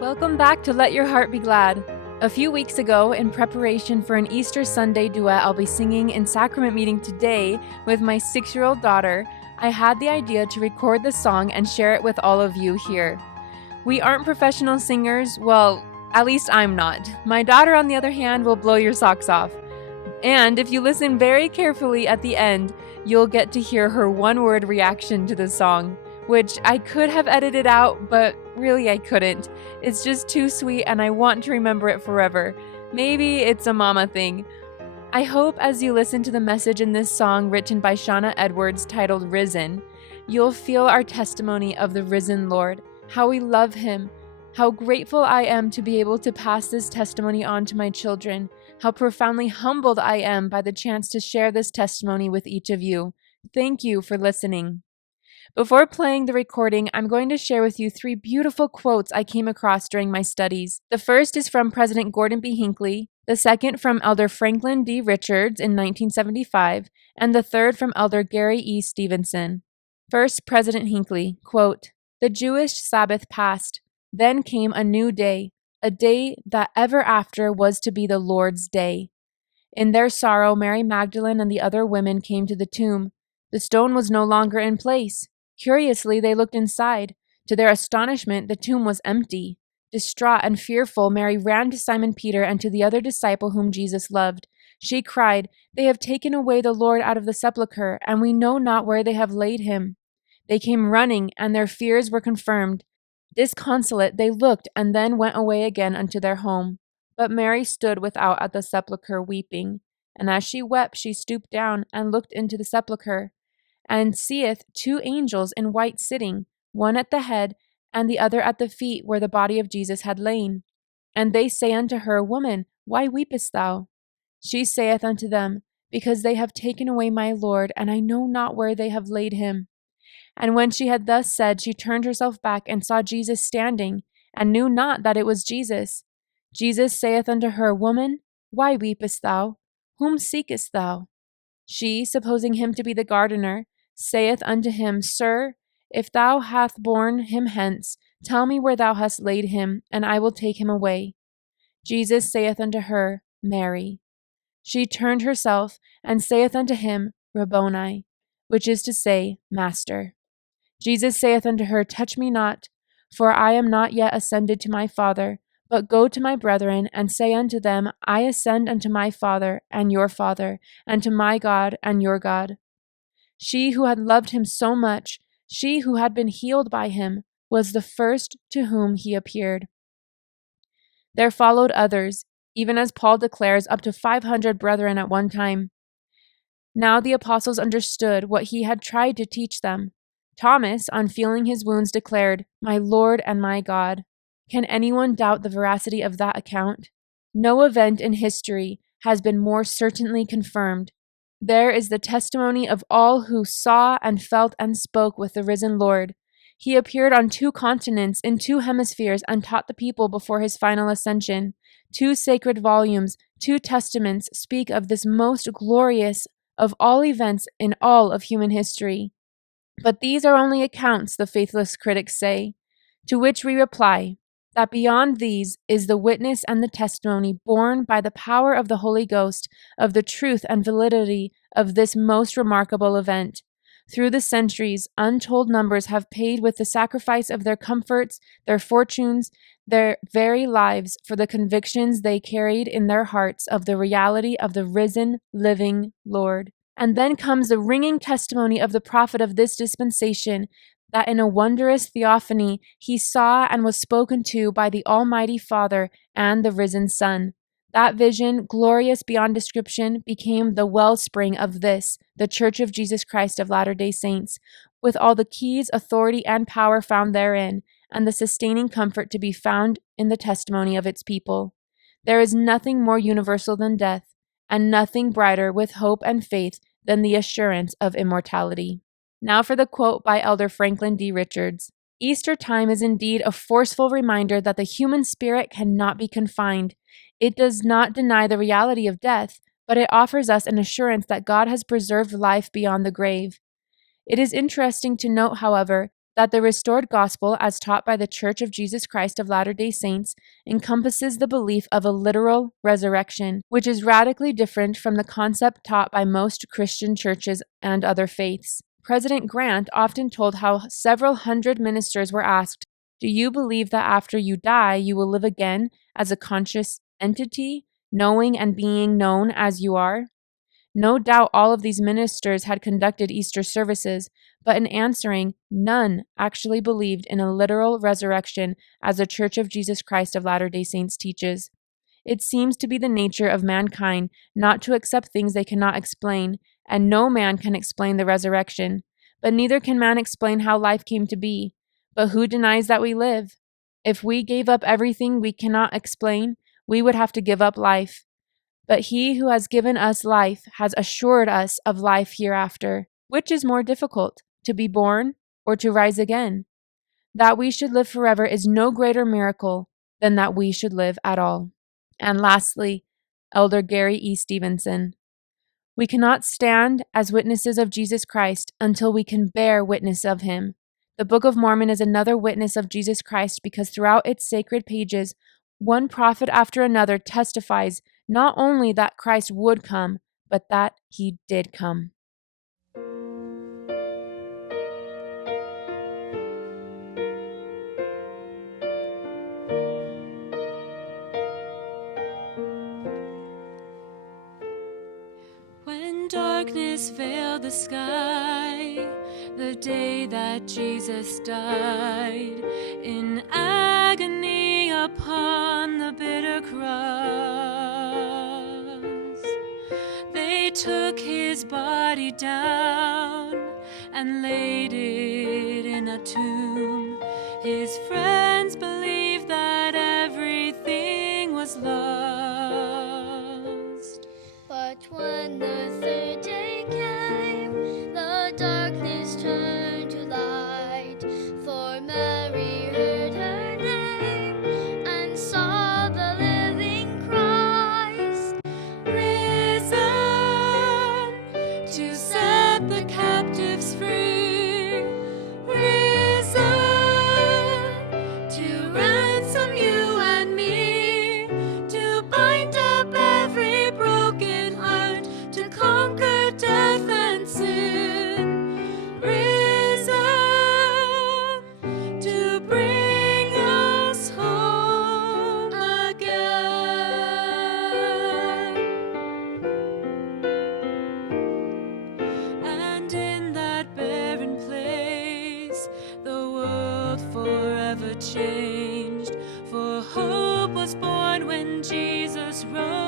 Welcome back to Let Your Heart Be Glad. A few weeks ago, in preparation for an Easter Sunday duet I'll be singing in sacrament meeting today with my 6-year-old daughter, I had the idea to record the song and share it with all of you here. We aren't professional singers, well, at least I'm not. My daughter, on the other hand, will blow your socks off. And if you listen very carefully at the end, you'll get to hear her one-word reaction to the song, which I could have edited out, but really I couldn't. It's just too sweet and I want to remember it forever. Maybe it's a mama thing. I hope as you listen to the message in this song written by Shawna Edwards titled Risen, you'll feel our testimony of the risen Lord, how we love Him, how grateful I am to be able to pass this testimony on to my children, how profoundly humbled I am by the chance to share this testimony with each of you. Thank you for listening. Before playing the recording, I'm going to share with you 3 beautiful quotes I came across during my studies. The first is from President Gordon B. Hinckley, the second from Elder Franklin D. Richards in 1975, and the third from Elder Gary E. Stevenson. First, President Hinckley, quote, "The Jewish Sabbath passed. Then came a new day, a day that ever after was to be the Lord's day. In their sorrow, Mary Magdalene and the other women came to the tomb. The stone was no longer in place. Curiously, they looked inside. To their astonishment, the tomb was empty. Distraught and fearful, Mary ran to Simon Peter and to the other disciple whom Jesus loved. She cried, 'They have taken away the Lord out of the sepulchre, and we know not where they have laid him.' They came running, and their fears were confirmed. Disconsolate, they looked, and then went away again unto their home. But Mary stood without at the sepulchre weeping. And as she wept, she stooped down and looked into the sepulchre, and seeth 2 angels in white sitting, one at the head, and the other at the feet where the body of Jesus had lain. And they say unto her, Woman, why weepest thou? She saith unto them, Because they have taken away my Lord, and I know not where they have laid him. And when she had thus said, she turned herself back and saw Jesus standing, and knew not that it was Jesus. Jesus saith unto her, Woman, why weepest thou? Whom seekest thou? She, supposing him to be the gardener, saith unto him, Sir, if thou hast borne him hence, tell me where thou hast laid him, and I will take him away. Jesus saith unto her, Mary. She turned herself, and saith unto him, Rabboni, which is to say, Master. Jesus saith unto her, Touch me not, for I am not yet ascended to my Father, but go to my brethren, and say unto them, I ascend unto my Father and your Father, and to my God and your God. She who had loved him so much, she who had been healed by him, was the first to whom he appeared. There followed others, even as Paul declares, up to 500 brethren at one time. Now the apostles understood what he had tried to teach them. Thomas, on feeling his wounds, declared, My Lord and my God. Can anyone doubt the veracity of that account? No event in history has been more certainly confirmed. There is the testimony of all who saw and felt and spoke with the risen Lord. He appeared on 2 continents, in 2 hemispheres, and taught the people before his final ascension. 2 sacred volumes, 2 testaments speak of this most glorious of all events in all of human history. But these are only accounts, the faithless critics say, to which we reply that beyond these is the witness and the testimony borne by the power of the Holy Ghost of the truth and validity of this most remarkable event. Through the centuries, untold numbers have paid with the sacrifice of their comforts, their fortunes, their very lives for the convictions they carried in their hearts of the reality of the risen, living Lord. And then comes the ringing testimony of the prophet of this dispensation, that in a wondrous theophany he saw and was spoken to by the Almighty Father and the risen Son. That vision, glorious beyond description, became the wellspring of this, the Church of Jesus Christ of Latter-day Saints, with all the keys, authority, and power found therein, and the sustaining comfort to be found in the testimony of its people. There is nothing more universal than death, and nothing brighter with hope and faith than the assurance of immortality. Now for the quote by Elder Franklin D. Richards. Easter time is indeed a forceful reminder that the human spirit cannot be confined. It does not deny the reality of death, but it offers us an assurance that God has preserved life beyond the grave. It is interesting to note, however, that the restored gospel, as taught by the Church of Jesus Christ of Latter-day Saints, encompasses the belief of a literal resurrection, which is radically different from the concept taught by most Christian churches and other faiths. President Grant often told how several hundred ministers were asked, "Do you believe that after you die, you will live again as a conscious entity, knowing and being known as you are?" No doubt all of these ministers had conducted Easter services, but in answering, none actually believed in a literal resurrection as the Church of Jesus Christ of Latter-day Saints teaches. It seems to be the nature of mankind not to accept things they cannot explain, and no man can explain the resurrection. But neither can man explain how life came to be. But who denies that we live? If we gave up everything we cannot explain, we would have to give up life. But he who has given us life has assured us of life hereafter. Which is more difficult, to be born or to rise again? That we should live forever is no greater miracle than that we should live at all. And lastly, Elder Gary E. Stevenson. We cannot stand as witnesses of Jesus Christ until we can bear witness of him. The Book of Mormon is another witness of Jesus Christ because throughout its sacred pages, one prophet after another testifies not only that Christ would come, but that he did come. When darkness veiled the sky, the day that Jesus died, in agony upon the bitter cross, they took his body down and laid it in a tomb. His friends believed that everything was lost. But when the third day came, the darkness turned to light, for Mary heard her name and saw the living Christ, Risen to set the captives free, risen to ransom you and me, to bind up every broken heart, to conquer death and sin, risen to bring us home again. And in that barren place, the world forever changed, for hope was born when Jesus rose.